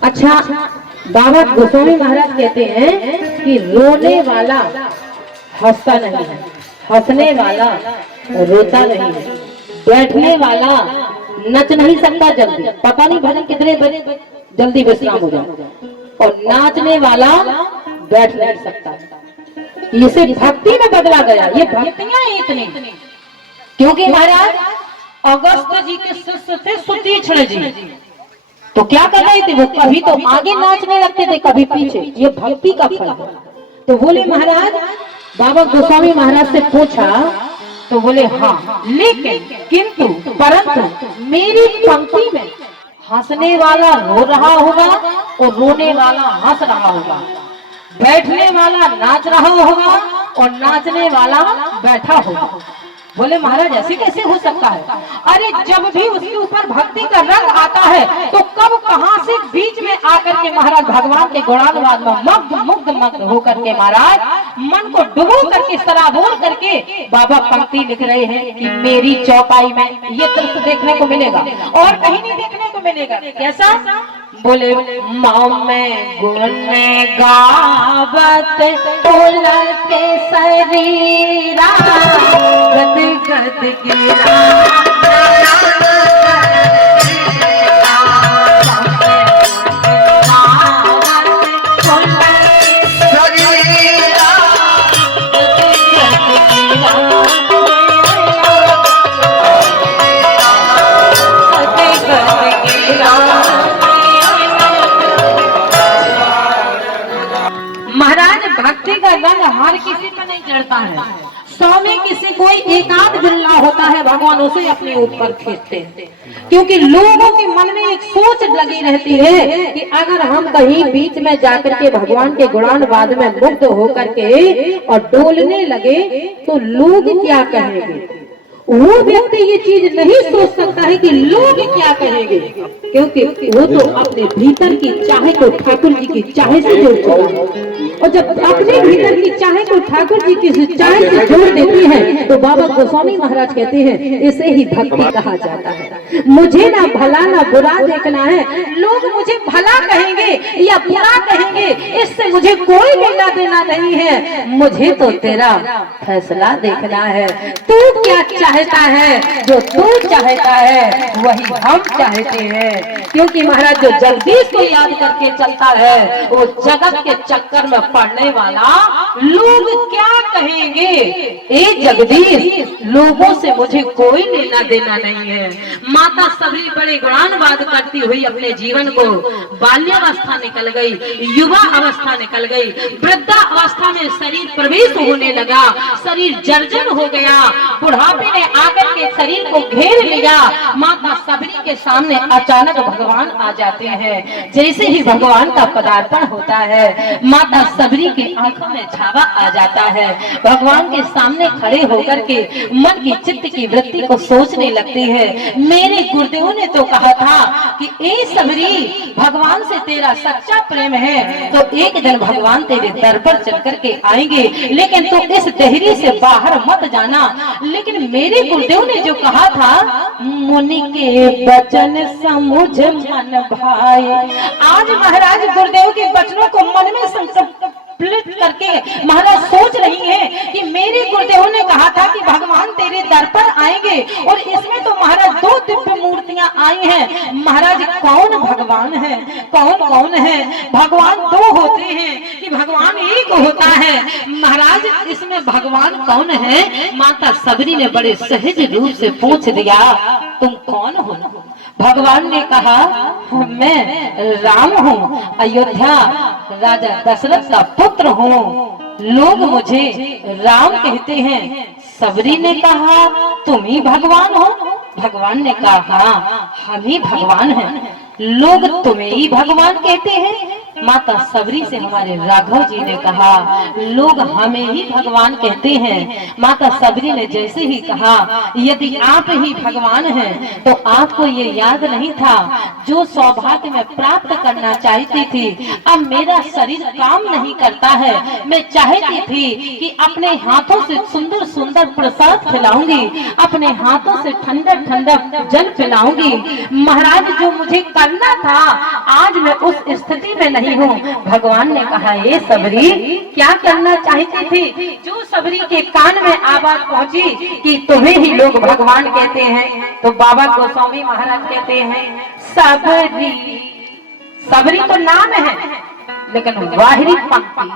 अच्छा, बाबा गोस्वामी महाराज कहते हैं कि रोने वाला हंसता नहीं है, हंसने वाला रोता नहीं है, बैठने वाला नच नहीं सकता जल्दी, पता नहीं भजन कितने बजे जल्दी विश्राम हो जाए, और नाचने वाला बैठ नहीं सकता। इसे भक्ति में बदला गया। ये भक्तियां इतनी, क्योंकि महाराज अगस्त जी के शिष्य थे सुतीक्षण जी, तो क्या कर रहे थे वो, कभी तो आगे नाचने लगते थे कभी पीछे। ये भक्ति का फल है। तो बोले महाराज, बाबा गोस्वामी महाराज से पूछा तो बोले हाँ, लेकिन किंतु परंतु मेरी पंक्ति में हंसने वाला रो रहा होगा और रोने वाला हंस रहा होगा, बैठने वाला नाच रहा होगा और नाचने वाला बैठा होगा। बोले महाराज ऐसे कैसे हो सकता है? अरे जब भी उसके ऊपर भक्ति का रंग आता है तो कब कहां से बीच में आकर के महाराज भगवान के गुणानुवाद में मुग्ध मग्न होकर के महाराज मन को डुबो करके सराबोर करके बाबा पंक्ति लिख रहे हैं कि मेरी चौपाई में ये दृश्य देखने को मिलेगा और कहीं नहीं देखने को मिलेगा। कैसा? बोले माँ में गुण गावत उलटे शरीरा गद गद गिरा रंग हर किसी पर नहीं चढ़ता है। 100 में किसी कोई एकाध बिरला होता है, भगवान उसे अपने ऊपर खींचते हैं, क्योंकि लोगों के मन में एक सोच लगी रहती है कि अगर हम कहीं बीच में जाकर के भगवान के गुणानुवाद में मुग्ध होकर के और डोलने लगे तो लोग क्या कहेंगे। वो व्यक्ति ये चीज नहीं सोच सकता है कि लोग क्या कहेंगे, क्योंकि वो तो अपने भीतर की चाहे को ठाकुर जी की चाहे से जोड़ चुका है, और जब अपने भीतर की चाहे को ठाकुर जी की चाहे से जोड़ देती है तो बाबा गोस्वामी महाराज कहते हैं इसे ही भक्ति कहा जाता है। मुझे ना भला ना बुरा देखना है, लोग मुझे भला कहेंगे या बुरा कहेंगे इससे मुझे कोई लेना देना नहीं है, मुझे तो तेरा फैसला देखना है। तू क्या चाहता है, जो तू चाहता है वही हम चाहते हैं, क्योंकि महाराज जो जगदीश को याद करके चलता है वो जगत के चक्कर में पड़ने वाला लोग क्या कहेंगे। ए जगदीश, लोगों से मुझे कोई लेना देना नहीं है। माता सबरी बड़े गुणानुवाद करती हुई अपने जीवन को बाल्यावस्था निकल गई, युवा अवस्था निकल गई, वृद्धा अवस्था में शरीर प्रवेश होने लगा, शरीर जर्जर हो गया, बुढ़ापे ने आकर के शरीर को घेर लिया। माता सबरी के सामने अचानक भगवान आ जाते हैं। जैसे ही भगवान का पदार्पण होता है माता सबरी के आंखों में छावा आ जाता है। भगवान के सामने खड़े होकर के मन की चित्त की वृत्ति को सोचने लगती है। मेरे गुरुदेव ने तो कहा था कि ए सबरी, भगवान से तेरा सच्चा प्रेम है तो एक दिन भगवान तेरे दर पर चल करके आएंगे, लेकिन तू इस देहरी से बाहर मत जाना। लेकिन मेरे गुरुदेव ने जो कहा था, मुनि के वचन समुझ मन भाई। आज महाराज गुरुदेव के वचनों को मन में संकल्पित करके महाराज सोच रही हैं कि मेरे गुरुदेव ने कहा था कि भगवान तेरे दर पर आएंगे, और इसमें तो महाराज 2 दिव्य मूर्तियां आई हैं। महाराज कौन भगवान है, कौन कौन है? भगवान 2 होते हैं कि भगवान एक होता है? महाराज इसमें भगवान कौन है? माता सबरी ने बड़े सहज रूप से पूछ दिया, तुम कौन हो? भगवान ने कहा, मैं राम हूँ, अयोध्या राजा दशरथ का पुत्र हूँ, लोग मुझे राम कहते हैं। सबरी ने कहा, तुम ही भगवान हो? भगवान ने कहा, हम ही भगवान हैं। लोग तुम्हें ही भगवान कहते हैं, माता सबरी से हमारे राघव जी ने कहा, लोग हमें ही भगवान कहते हैं। माता सबरी ने जैसे ही कहा, यदि आप ही भगवान हैं तो आपको ये याद नहीं था जो सौभाग्य मैं प्राप्त करना चाहती थी, अब मेरा शरीर काम नहीं करता है। मैं चाहती थी कि अपने हाथों से सुंदर सुंदर प्रसाद खिलाऊंगी, अपने हाथों से ठंडा ठंडा जल पिलाऊंगी। महाराज जो मुझे करना था आज मैं उस स्थिति में नहीं हूँ। भगवान ने कहा, ये सबरी क्या करना चाहती थी? जो सबरी के कान में आवाज पहुंची कि तुम्हें ही लोग भगवान कहते हैं, तो बाबा गोस्वामी महाराज कहते हैं, सबरी, सबरी तो नाम है लेकिन बाहरी पंक्ति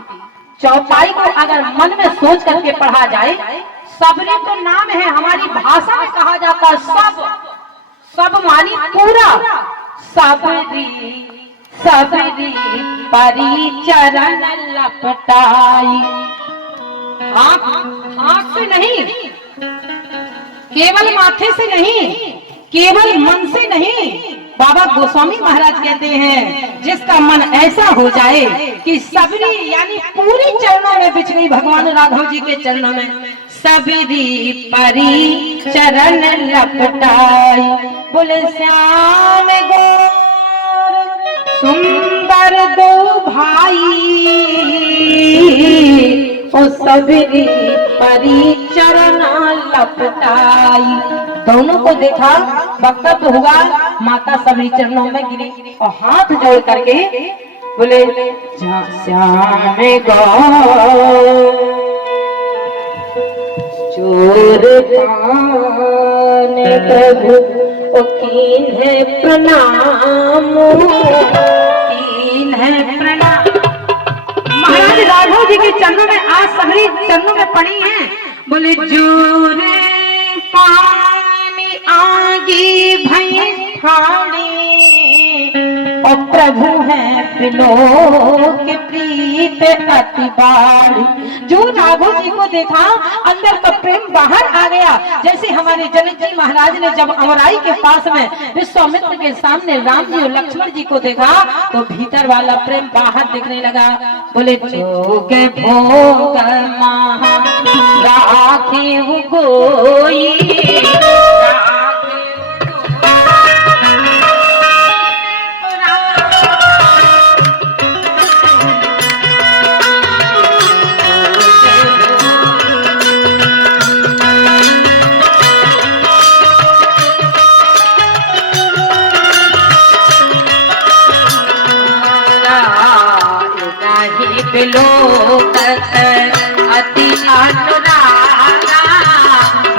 चौपाई को अगर मन में सोच करके पढ़ा जाए, सबरी तो नाम है, हमारी भाषा में कहा जाता है सब, सब मानी पूरा। सबरी सबरी परी चरण लपटाई, हाथ से नहीं, केवल माथे से नहीं, केवल मन से नहीं। बाबा गोस्वामी महाराज कहते हैं, जिसका मन ऐसा हो जाए कि सबरी यानी पूरी चरणों में बिछ गई भगवान राघव जी के चरणों में। सबरी परी चरण लपटाई, बोले श्याम गोर सुंदर दो भाई, ओ सबरी परी चरण लपटाई। दोनों को देखा, वक्तव्य हुआ, माता सबरी चरणों में गिरी और हाथ जोड़ करके बोले, श्याम गौर चोर पाने प्रभु कीन है प्रणाम, कीन है प्रणाम। महाराज राघव जी के चरणों में आज सबरी चरणों में पड़ी हैं। बोले, जोर पानी आगे भई ठाड़ी, और प्रभु है बिलो के प्रीत अति बाढ़ी। जो राघव जी को देखा अंदर का प्रेम बाहर आ गया। जैसे हमारे जनक जी महाराज ने जब अमराई के पास में विश्वामित्र के सामने राम जी और लक्ष्मण जी को देखा तो भीतर वाला प्रेम बाहर दिखने लगा। बोले, जोग भोग महा राखी गोई, बिलोकत अति अनुरागा,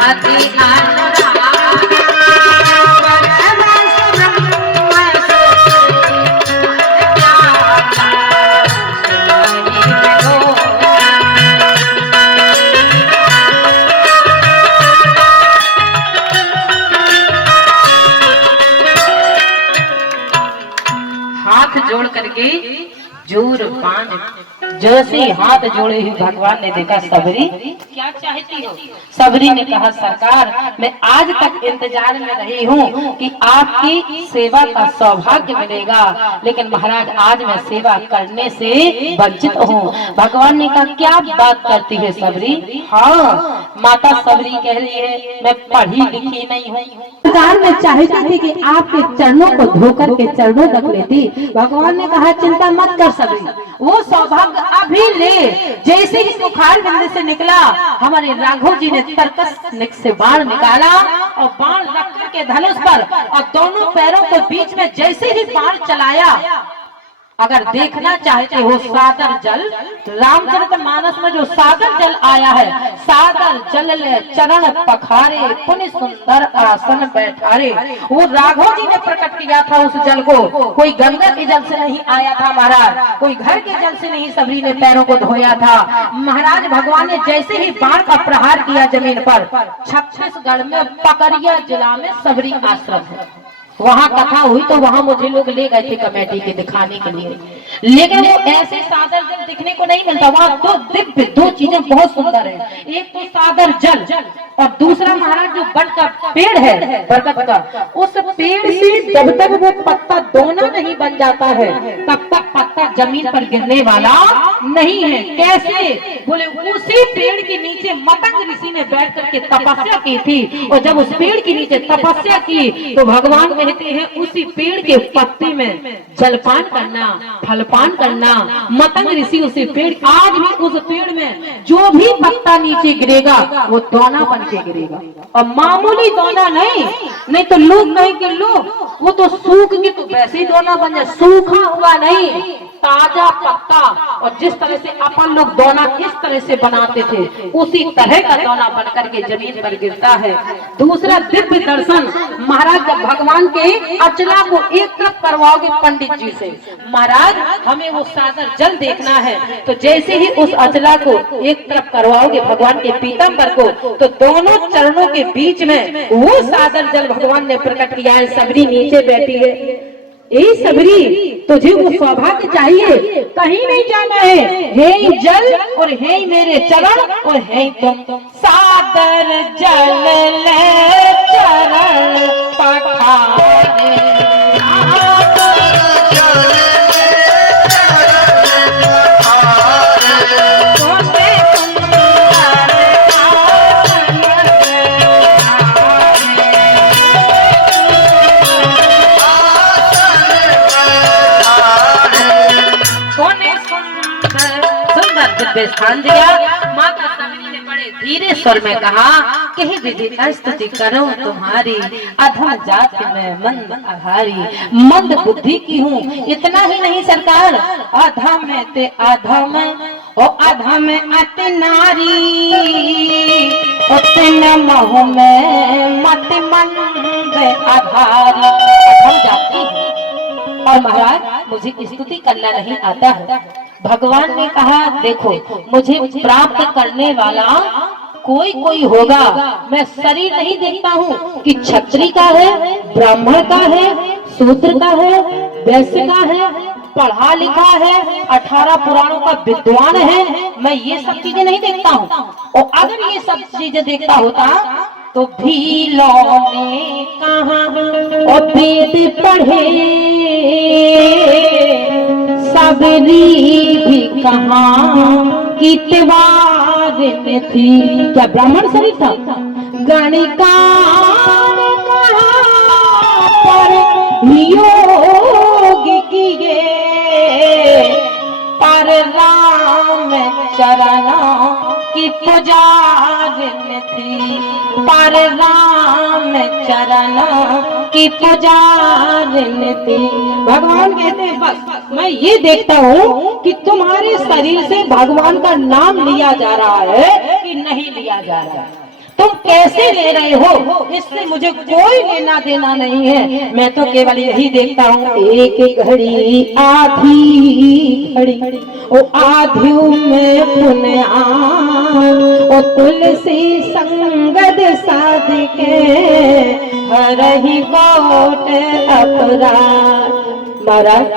अति अनुरागा, हाथ जोड़ करके जोर पान, जैसे हाथ जोड़े हुए भगवान ने देखा, सबरी क्या चाहती हो? सबरी ने कहा, सरकार मैं आज तक इंतजार में रही हूँ कि आपकी सेवा का सौभाग्य मिलेगा, लेकिन महाराज आज मैं सेवा करने से वंचित हूँ। भगवान ने कहा, क्या बात करती है सबरी? हाँ, माता सबरी कह रही है, मैं पढ़ी लिखी नहीं हूँ। सरकार मैं चाहती थी कि आपके चरणों को धोकर के चरणों रख लेती। भगवान ने कहा, चिंता मत कर सबरी, वो सौभाग्य अभी ले। जैसे ही बुखार बिंदु से निकला, हमारे राघव जी ने तरकस से बाण निकाला और बाण रख के धनुष पर और दोनों पैरों को बीच में जैसे ही बाण चलाया, अगर देखना चाहते हो सागर जल, रामचरितमानस में जो सागर जल आया है, सागर जल ले चरण पखारे पुनि सुंदर आसन बैठारे, वो राघव जी ने प्रकट किया था उस जल को। कोई गंगा के जल से नहीं आया था महाराज, कोई घर के जल से नहीं सबरी ने पैरों को धोया था। महाराज भगवान ने जैसे ही बाण का प्रहार किया जमीन पर, छत्तीसगढ़ में पकरिया जिला में सबरी आश्रम है, वहाँ कथा हुई तो वहाँ मुझे लोग ले गए थे कमेटी के दिखाने के लिए, लेकिन वो ऐसे सागर जल दिखने को नहीं मिलता। वहाँ दो दिव्य दो चीजें बहुत सुंदर है, एक तो सागर जल और दूसरा महाराज जो बट का पेड़ है बरगद का, उस पेड़ से जब तक वो पत्ता दोना नहीं बन जाता है तब तक पत्ता जमीन पर गिरने वाला नहीं है। कैसे? बोले उसी पेड़ के नीचे मतंग ऋषि ने बैठ करके तपस्या की थी, और जब उस पेड़ के नीचे तपस्या की तो भगवान कहते हैं उसी पेड़ के पत्ते में जलपान करना, फलपान करना। मतंग ऋषि उसी पेड़, आज भी उस पेड़ में जो भी पत्ता नीचे गिरेगा वो दोना बन के गिरेगा, और मामूली दोना नहीं तो लोग कहेंगे लोग वो तो सूख के तो वैसे ही दोना बन जाए, सूखा हुआ नहीं, ताजा पत्ता। और जिस तरह से अपन लोग दोना इस तरह से बनाते थे उसी तरह का दोना बनकर के जमीन पर गिरता है। दूसरा दिव्य दर्शन, महाराज जब भगवान के अचला को एक तरफ करवाओगे पंडित जी से, महाराज हमें वो सागर जल देखना है, तो जैसे ही उस अचला को एक तरफ करवाओगे भगवान के पीताम्बर को, तो दोनों चरणों के बीच में वो सागर जल भगवान ने प्रकट किया है। सबरी नीचे बैठी है, ए सबरी तुझे वो सौभाग्य चाहिए, कहीं नहीं जाना है ही जल और है ही मेरे चरण और है ही तुम। सागर जल ले चरण पखारे, स्थान दिया। माता सबरी ने बड़े धीरे स्वर में कहा, कहीं विधि स्तुति करो तुम्हारी, अधम जाति में मंद आहारी, मंद बुद्धि की हूँ। इतना ही नहीं सरकार, अधम में ते अधम और अधम अति नारी, उतने मोह में मत मंद आधारी, अधम जाति। और महाराज मुझे स्तुति करना नहीं आता है। भगवान ने कहा देखो मुझे प्राप्त करने वाला कोई होगा, मैं शरीर नहीं देखता हूँ कि क्षत्रिय का है, ब्राह्मण का है, शूद्र का है, वैश्य का है, पढ़ा लिखा है, 18 पुराणों का विद्वान है, मैं ये सब चीजें नहीं देखता हूँ। और अगर ये सब चीजें देखता होता तो भीलों ने कहा और वेद पढ़े, सबरी भी कहाँ की त्वार में थी। क्या ब्राह्मण शरीर था? गणिका ने कहा पर योग किए, पर राम चरण की पुजार में थी, पर राम चरण की पुजार में थी। भगवान कहते हैं बस मैं ये देखता हूँ कि तुम्हारे शरीर से भगवान का नाम लिया जा रहा है कि नहीं लिया जा रहा है, तुम कैसे ले रहे हो इससे मुझे कोई लेना देना नहीं है। मैं तो केवल यही देखता हूँ, एक घड़ी आधी घड़ी ओ आधी में पुण्य ओ तुलसी संगद साध के हर ही कोट अपराध। महाराज